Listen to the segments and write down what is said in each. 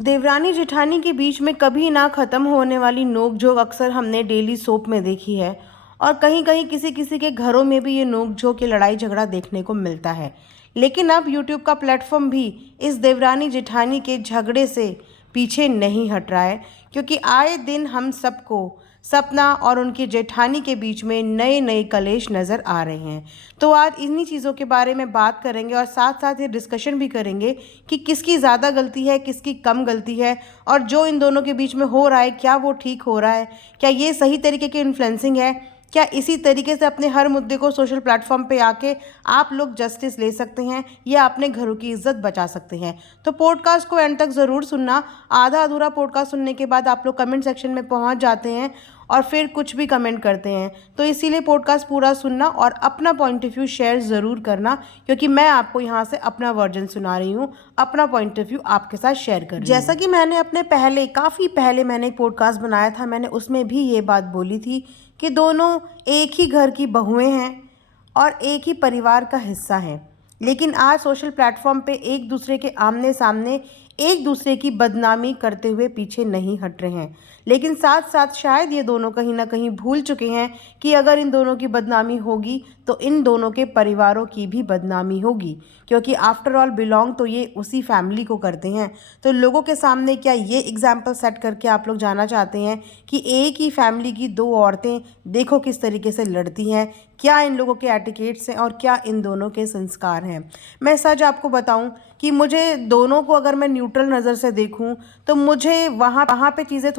देवरानी जेठानी के बीच में कभी ना ख़त्म होने वाली नोक-झोंक अक्सर हमने डेली सोप में देखी है और कहीं-कहीं किसी-किसी के घरों में भी ये नोक-झोंक, ये लड़ाई-झगड़ा देखने को मिलता है। लेकिन अब यूट्यूब का प्लेटफ़ॉर्म भी इस देवरानी जेठानी के झगड़े से पीछे नहीं हट रहा है, क्योंकि आए दिन हम सबको सपना और उनकी जेठानी के बीच में नए-नए कलेश नज़र आ रहे हैं। तो आज इन्हीं चीज़ों के बारे में बात करेंगे और साथ-साथ ये डिस्कशन भी करेंगे कि किसकी ज़्यादा गलती है, किसकी कम गलती है और जो इन दोनों के बीच में हो रहा है, क्या वो ठीक हो रहा है? क्या ये सही तरीके की इन्फ्लुएंसिंग है? क्या इसी तरीके से अपने हर मुद्दे को सोशल प्लेटफॉर्म पे आके आप लोग जस्टिस ले सकते हैं या अपने घरों की इज्जत बचा सकते हैं? तो पॉडकास्ट को एंड तक ज़रूर सुनना। आधा अधूरा पॉडकास्ट सुनने के बाद आप लोग कमेंट सेक्शन में पहुंच जाते हैं और फिर कुछ भी कमेंट करते हैं, तो इसीलिए पॉडकास्ट पूरा सुनना और अपना पॉइंट ऑफ व्यू शेयर ज़रूर करना, क्योंकि मैं आपको यहाँ से अपना वर्जन सुना रही हूँ, अपना पॉइंट ऑफ व्यू आपके साथ शेयर कर रही हूँ। जैसा कि मैंने अपने काफ़ी पहले मैंने एक पॉडकास्ट बनाया था, मैंने उसमें भी ये बात बोली थी कि दोनों एक ही घर की बहुएं हैं और एक ही परिवार का हिस्सा हैं, लेकिन आज सोशल प्लेटफॉर्म पे एक दूसरे के आमने सामने एक दूसरे की बदनामी करते हुए पीछे नहीं हट रहे हैं। लेकिन साथ साथ शायद ये दोनों कहीं ना कहीं भूल चुके हैं कि अगर इन दोनों की बदनामी होगी तो इन दोनों के परिवारों की भी बदनामी होगी, क्योंकि आफ्टर ऑल बिलोंग तो ये उसी फैमिली को करते हैं। तो लोगों के सामने क्या ये एग्जाम्पल सेट करके आप लोग जाना चाहते हैं कि एक ही फैमिली की दो औरतें देखो किस तरीके से लड़ती हैं? क्या इन लोगों के एटिकेट्स हैं और क्या इन दोनों के संस्कार हैं? मैं सच आपको बताऊं कि मुझे दोनों को अगर मैं न्यूट्रल नज़र से देखूं तो मुझे वहाँ पे चीज़ें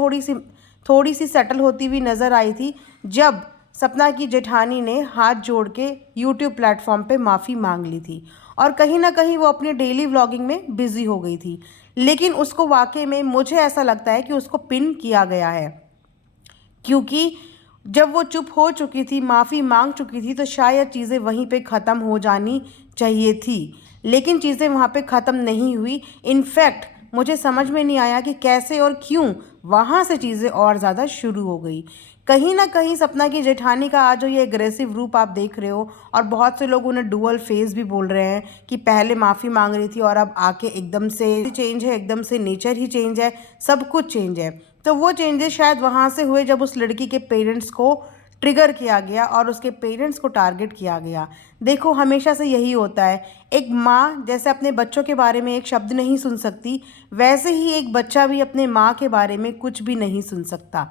थोड़ी सी सेटल होती हुई नज़र आई थी, जब सपना की जेठानी ने हाथ जोड़ के यूट्यूब प्लेटफॉर्म पे माफ़ी मांग ली थी और कहीं ना कहीं वो अपने डेली व्लॉगिंग में बिज़ी हो गई थी। लेकिन उसको वाकई में मुझे ऐसा लगता है कि उसको पिन किया गया है, क्योंकि जब वो चुप हो चुकी थी, माफ़ी मांग चुकी थी, तो शायद चीज़ें वहीं पे ख़त्म हो जानी चाहिए थी। लेकिन चीज़ें वहाँ पे ख़त्म नहीं हुई। इनफैक्ट मुझे समझ में नहीं आया कि कैसे और क्यों वहाँ से चीज़ें और ज़्यादा शुरू हो गई। कहीं ना कहीं सपना की जेठानी का आज जो ये एग्रेसिव रूप आप देख रहे हो, और बहुत से लोग उन्हें डुअल फेस भी बोल रहे हैं कि पहले माफ़ी मांग रही थी और अब आके एकदम से चेंज है, एकदम से नेचर ही चेंज है, सब कुछ चेंज है। तो वो चेंजेस शायद वहाँ से हुए जब उस लड़की के पेरेंट्स को ट्रिगर किया गया और उसके पेरेंट्स को टारगेट किया गया। देखो, हमेशा से यही होता है, एक माँ जैसे अपने बच्चों के बारे में एक शब्द नहीं सुन सकती, वैसे ही एक बच्चा भी अपने माँ के बारे में कुछ भी नहीं सुन सकता।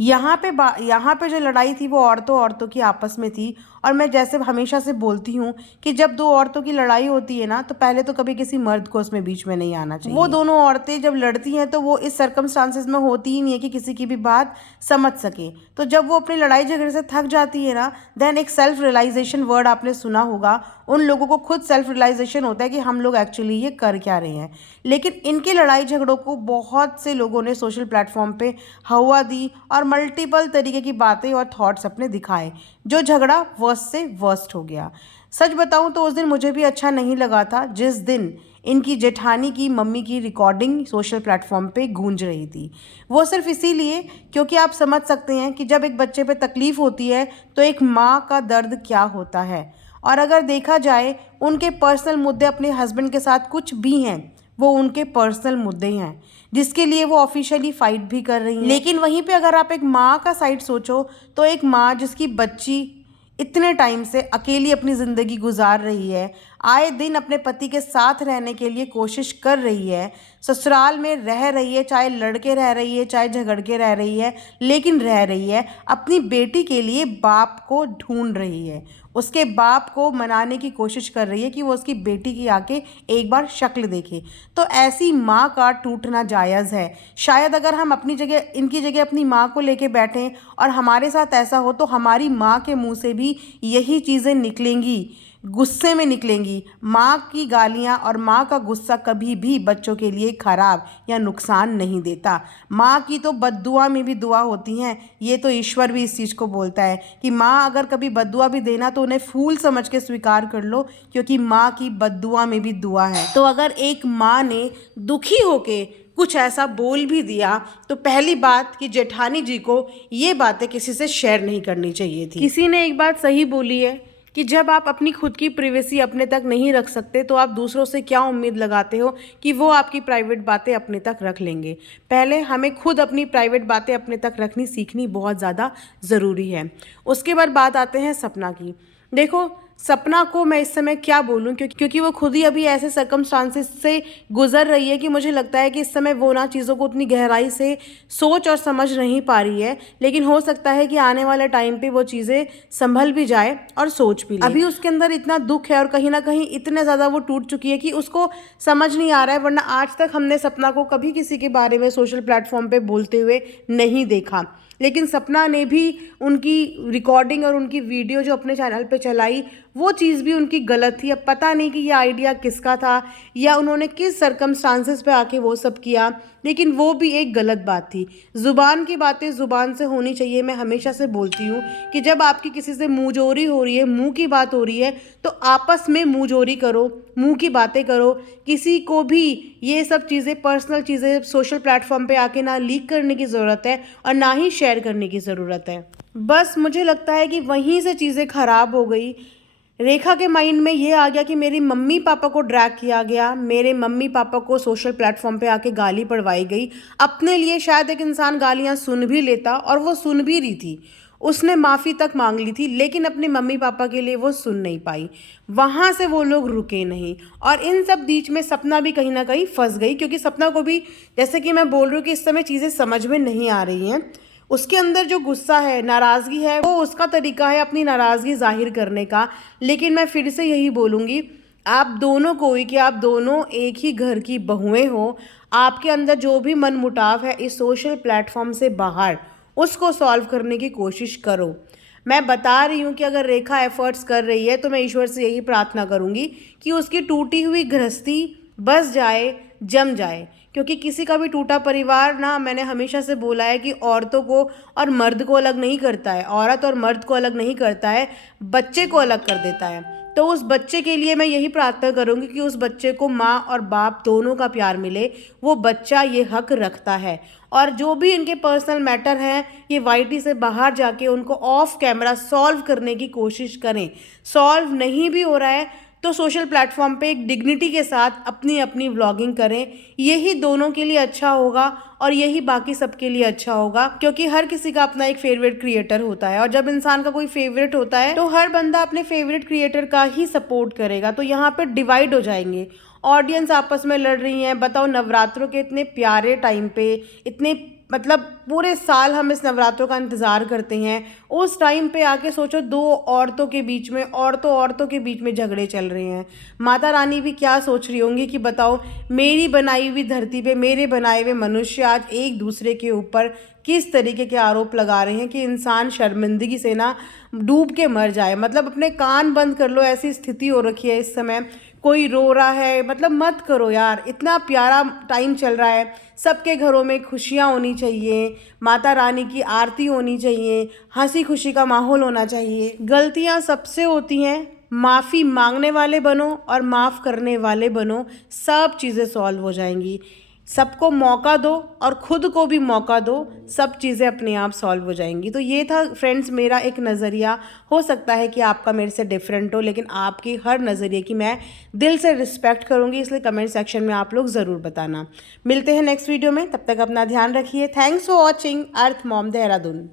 यहाँ पे जो लड़ाई थी वो औरतों की आपस में थी, और मैं जैसे हमेशा से बोलती हूँ कि जब दो औरतों की लड़ाई होती है ना, तो पहले तो कभी किसी मर्द को उसमें बीच में नहीं आना चाहिए। वो दोनों औरतें जब लड़ती हैं तो वो इस सर्कमस्टांसेस में होती ही नहीं है कि किसी की भी बात समझ सके। तो जब वो अपनी लड़ाई झगड़े से थक जाती है ना, देन एक सेल्फ रियलाइजेशन वर्ड आपने सुना होगा, उन लोगों को खुद सेल्फ रियलाइजेशन होता है कि हम लोग एक्चुअली ये कर क्या रहे हैं। लेकिन इनकी लड़ाई झगड़ों को बहुत से लोगों ने सोशल प्लेटफॉर्म पे हवा दी और मल्टीपल तरीके की बातें और थॉट्स अपने दिखाए, जो झगड़ा वर्स्ट से वर्स्ट हो गया। सच बताऊं तो उस दिन मुझे भी अच्छा नहीं लगा था, जिस दिन इनकी जेठानी की मम्मी की रिकॉर्डिंग सोशल प्लेटफॉर्म पे गूंज रही थी। वो सिर्फ इसीलिए क्योंकि आप समझ सकते हैं कि जब एक बच्चे पे तकलीफ़ होती है तो एक माँ का दर्द क्या होता है। और अगर देखा जाए, उनके पर्सनल मुद्दे अपने हस्बैंड के साथ कुछ भी हैं, वो उनके पर्सनल मुद्दे हैं जिसके लिए वो ऑफिशियली फाइट भी कर रही हैं। लेकिन वहीं पे अगर आप एक माँ का साइड सोचो, तो एक माँ जिसकी बच्ची इतने टाइम से अकेली अपनी ज़िंदगी गुजार रही है, आए दिन अपने पति के साथ रहने के लिए कोशिश कर रही है, ससुराल में रह रही है, चाहे लड़के रह रही है चाहे झगड़ के रह रही है, लेकिन रह रही है, अपनी बेटी के लिए बाप को ढूंढ रही है, उसके बाप को मनाने की कोशिश कर रही है कि वो उसकी बेटी की आके एक बार शक्ल देखे। तो ऐसी माँ का टूटना जायज़ है। शायद अगर हम अपनी जगह, इनकी जगह अपनी माँ को लेके बैठें और हमारे साथ ऐसा हो, तो हमारी माँ के मुंह से भी यही चीज़ें निकलेंगी, गुस्से में निकलेंगी। माँ की गालियाँ और माँ का गुस्सा कभी भी बच्चों के लिए खराब या नुकसान नहीं देता। माँ की तो बद्दुआ में भी दुआ होती हैं। ये तो ईश्वर भी इस चीज़ को बोलता है कि माँ अगर कभी बद्दुआ भी देना तो उन्हें फूल समझ के स्वीकार कर लो, क्योंकि माँ की बद्दुआ में भी दुआ है। तो अगर एक माँ ने दुखी होके कुछ ऐसा बोल भी दिया, तो पहली बात कि जेठानी जी को ये बातें किसी से शेयर नहीं करनी चाहिए थी। किसी ने एक बात सही बोली है कि जब आप अपनी खुद की प्राइवेसी अपने तक नहीं रख सकते तो आप दूसरों से क्या उम्मीद लगाते हो कि वो आपकी प्राइवेट बातें अपने तक रख लेंगे। पहले हमें खुद अपनी प्राइवेट बातें अपने तक रखनी सीखनी बहुत ज़्यादा ज़रूरी है। उसके बाद बात आते हैं सपना की। देखो, सपना को मैं इस समय क्या बोलूं, क्योंकि वो खुद ही अभी ऐसे सर्कमस्टांसेस से गुजर रही है कि मुझे लगता है कि इस समय वो ना चीज़ों को उतनी गहराई से सोच और समझ नहीं पा रही है। लेकिन हो सकता है कि आने वाले टाइम पे वो चीज़ें संभल भी जाए और सोच भी ले। अभी उसके अंदर इतना दुख है और कहीं ना कहीं इतने ज़्यादा वो टूट चुकी है कि उसको समझ नहीं आ रहा है। वरना आज तक हमने सपना को कभी किसी के बारे में सोशल प्लेटफॉर्म पे बोलते हुए नहीं देखा। लेकिन सपना ने भी उनकी रिकॉर्डिंग और उनकी वीडियो जो अपने चैनल पे चलाई, वो चीज़ भी उनकी गलत थी। अब पता नहीं कि ये आइडिया किसका था या उन्होंने किस सर्कमस्टांसेस पे आके वो सब किया, लेकिन वो भी एक गलत बात थी। ज़ुबान की बातें ज़ुबान से होनी चाहिए। मैं हमेशा से बोलती हूँ कि जब आपकी किसी से मुँहजोरी हो रही है, मुँह की बात हो रही है, तो आपस में मुँहजोरी करो, मुँह की बातें करो। किसी को भी ये सब चीज़ें, पर्सनल चीज़ें सोशल प्लेटफॉर्म पे आके ना लीक करने की ज़रूरत है और ना ही शेयर करने की ज़रूरत है। बस मुझे लगता है कि वहीं से चीज़ें ख़राब हो गई। रेखा के माइंड में ये आ गया कि मेरी मम्मी पापा को ड्रैग किया गया, मेरे मम्मी पापा को सोशल प्लेटफॉर्म पे आके गाली पड़वाई गई। अपने लिए शायद एक इंसान गालियाँ सुन भी लेता और वो सुन भी रही थी, उसने माफ़ी तक मांग ली थी, लेकिन अपने मम्मी पापा के लिए वो सुन नहीं पाई। वहाँ से वो लोग रुके नहीं और इन सब बीच में सपना भी कहीं ना कहीं फंस गई, क्योंकि सपना को भी, जैसे कि मैं बोल रही हूँ कि इस समय चीज़ें समझ में नहीं आ रही हैं। उसके अंदर जो गुस्सा है, नाराज़गी है, वो उसका तरीका है अपनी नाराज़गी जाहिर करने का। लेकिन मैं फिर से यही बोलूँगी, आप दोनों को ही, कि आप दोनों एक ही घर की बहुएं हो, आपके अंदर जो भी मनमुटाव है इस सोशल प्लेटफॉर्म से बाहर, उसको सॉल्व करने की कोशिश करो। मैं बता रही हूँ कि अगर रेखा एफर्ट्स कर रही है तो मैं ईश्वर से यही प्रार्थना करूँगी कि उसकी टूटी हुई गृहस्थी बस जाए, जम जाए। क्योंकि किसी का भी टूटा परिवार ना, मैंने हमेशा से बोला है कि औरतों को और मर्द को अलग नहीं करता है, औरत और मर्द को अलग नहीं करता है, बच्चे को अलग कर देता है। तो उस बच्चे के लिए मैं यही प्रार्थना करूँगी कि उस बच्चे को माँ और बाप दोनों का प्यार मिले। वो बच्चा ये हक रखता है। और जो भी इनके पर्सनल मैटर हैं, ये वाईटी से बाहर जाके उनको ऑफ कैमरा सॉल्व करने की कोशिश करें। सॉल्व नहीं भी हो रहा है तो सोशल प्लेटफॉर्म पे एक डिग्निटी के साथ अपनी अपनी व्लॉगिंग करें। यही दोनों के लिए अच्छा होगा और यही बाकी सबके लिए अच्छा होगा, क्योंकि हर किसी का अपना एक फेवरेट क्रिएटर होता है और जब इंसान का कोई फेवरेट होता है तो हर बंदा अपने फेवरेट क्रिएटर का ही सपोर्ट करेगा। तो यहाँ पे डिवाइड हो जाएंगे, ऑडियंस आपस में लड़ रही हैं। बताओ, नवरात्रों के इतने प्यारे टाइम पे, इतने मतलब पूरे साल हम इस नवरात्रों का इंतज़ार करते हैं, उस टाइम पे आके सोचो दो औरतों के बीच में, औरतों के बीच में झगड़े चल रहे हैं। माता रानी भी क्या सोच रही होंगी कि बताओ, मेरी बनाई हुई धरती पे मेरे बनाए हुए मनुष्य आज एक दूसरे के ऊपर किस तरीके के आरोप लगा रहे हैं कि इंसान शर्मिंदगी से ना डूब के मर जाए। मतलब अपने कान बंद कर लो, ऐसी स्थिति हो रखी है इस समय। कोई रो रहा है, मतलब मत करो यार, इतना प्यारा टाइम चल रहा है, सबके घरों में खुशियाँ होनी चाहिए, माता रानी की आरती होनी चाहिए, हंसी खुशी का माहौल होना चाहिए। गलतियाँ सबसे होती हैं, माफ़ी मांगने वाले बनो और माफ़ करने वाले बनो, सब चीज़ें सॉल्व हो जाएंगी। सबको मौका दो और खुद को भी मौका दो, सब चीज़ें अपने आप सॉल्व हो जाएंगी। तो ये था फ्रेंड्स मेरा एक नज़रिया। हो सकता है कि आपका मेरे से डिफरेंट हो, लेकिन आपकी हर नज़रिए की मैं दिल से रिस्पेक्ट करूँगी, इसलिए कमेंट सेक्शन में आप लोग ज़रूर बताना। मिलते हैं नेक्स्ट वीडियो में, तब तक अपना ध्यान रखिए। Thanks for watching earth mom Dehradun.